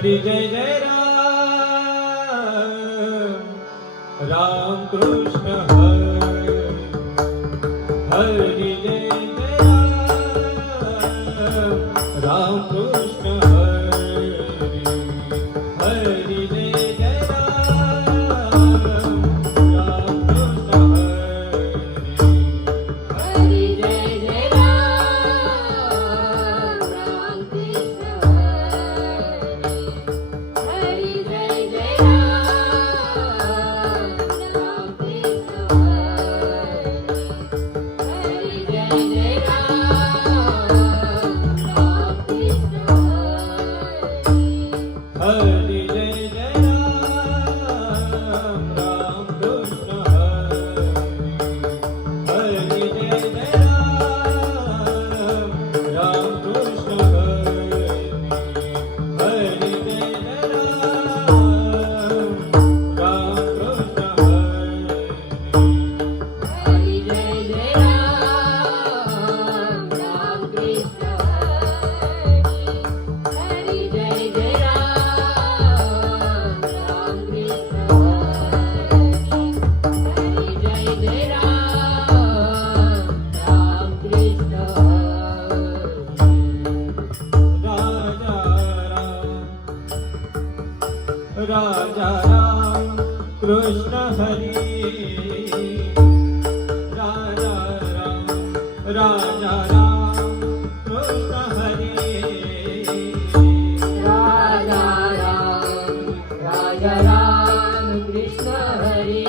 Hari Jai Jai Ram Krishna Hari, Hari Jai Jai Ram Krishna Hari, Hari Jai Jai Ram Krishna Hari, Hari Jai Jai Ram Krishna Hari, Hari Jai Jai Ram Krishna Hari, Hari Jai Jai Ram Krishna Hari Jai Jai Ram Krishna Hari, Hari Jai Jai Ram Krishna Hari, Hari Jai Jai Ram Krishna Hari Hari, Jai Jai Ram Krishna Hari, Hari Jai Jai Ram Krishna Hari, Hari Jai Jai Ram Krishna Raja Ram Krishna Hari, Raja Ram Krishna Hari, Raja Ram Krishna Hari,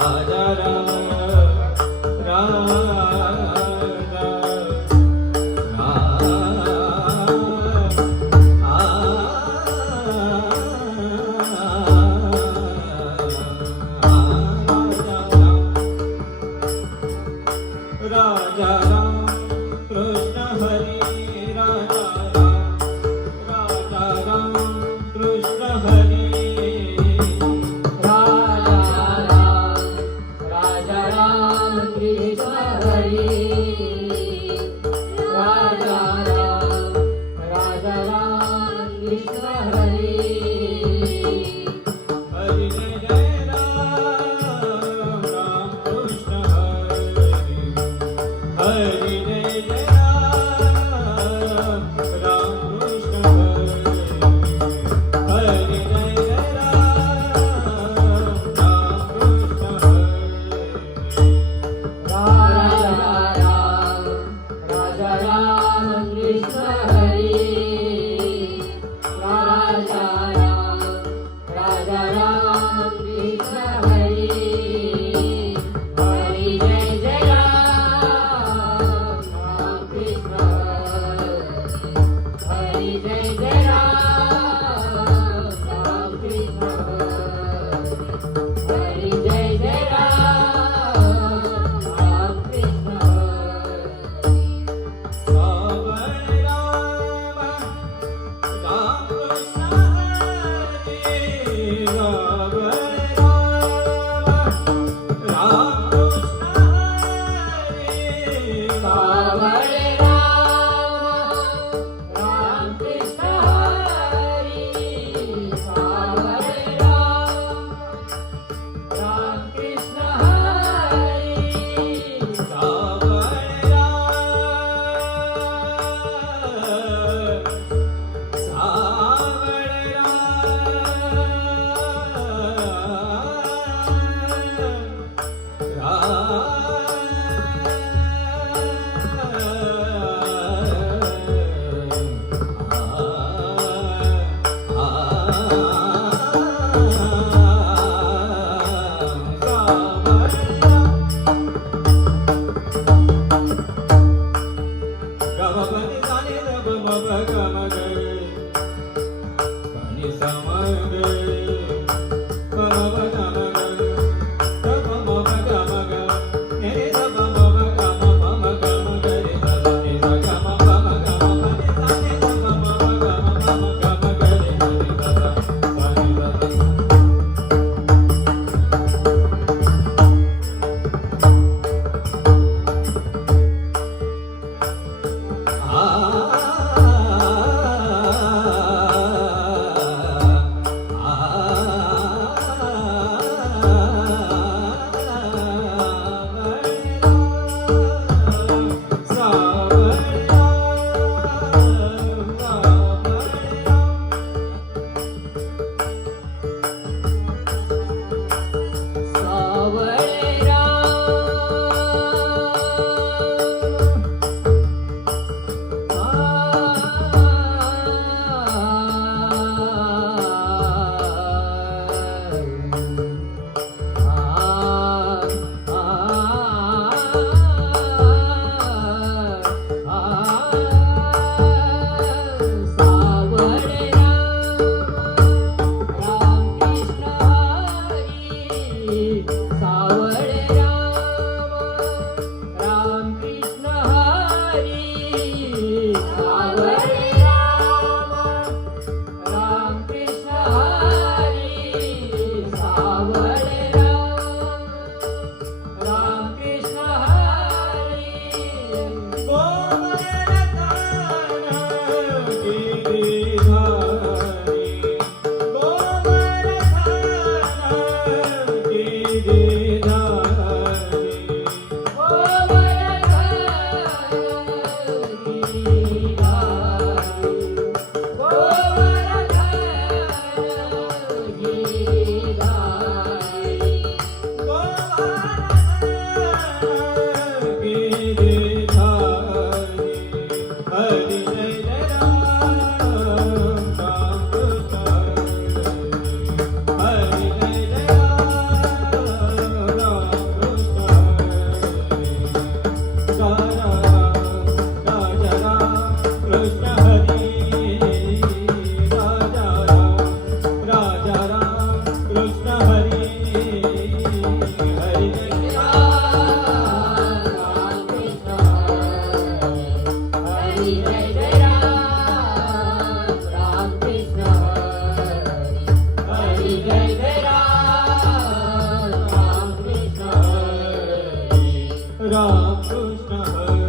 Raja Ram Krishna Hari, Raja Ram Krishna Hari, Raja Ram Krishna Hari, Raja Ram Krishna Hari, Raja Ram Krishna Hari, Hari Jai Jai Ram Krishna Hari, Hari Jai Jai Ram Krishna Hari, Hari Jai Jai Ram Krishna Hari, Raja Ram Krishna Hari, Raja Ram Krishna Hari, Hari Jai Jai Ram Krishna Hari, Jai Jai Ram Krishna Hari, Jai Jai Ram Krishna Sawan Ram Krishna Hari, Sawan Ram Krishna Hari, Sawal Ram Krishna Hari, Sawal Ram Krishna Hari, Hari Jai Jai Ram Ram Krishna Hari Jai Jai Ram Ram Krishna Hari Ram Krishna Hari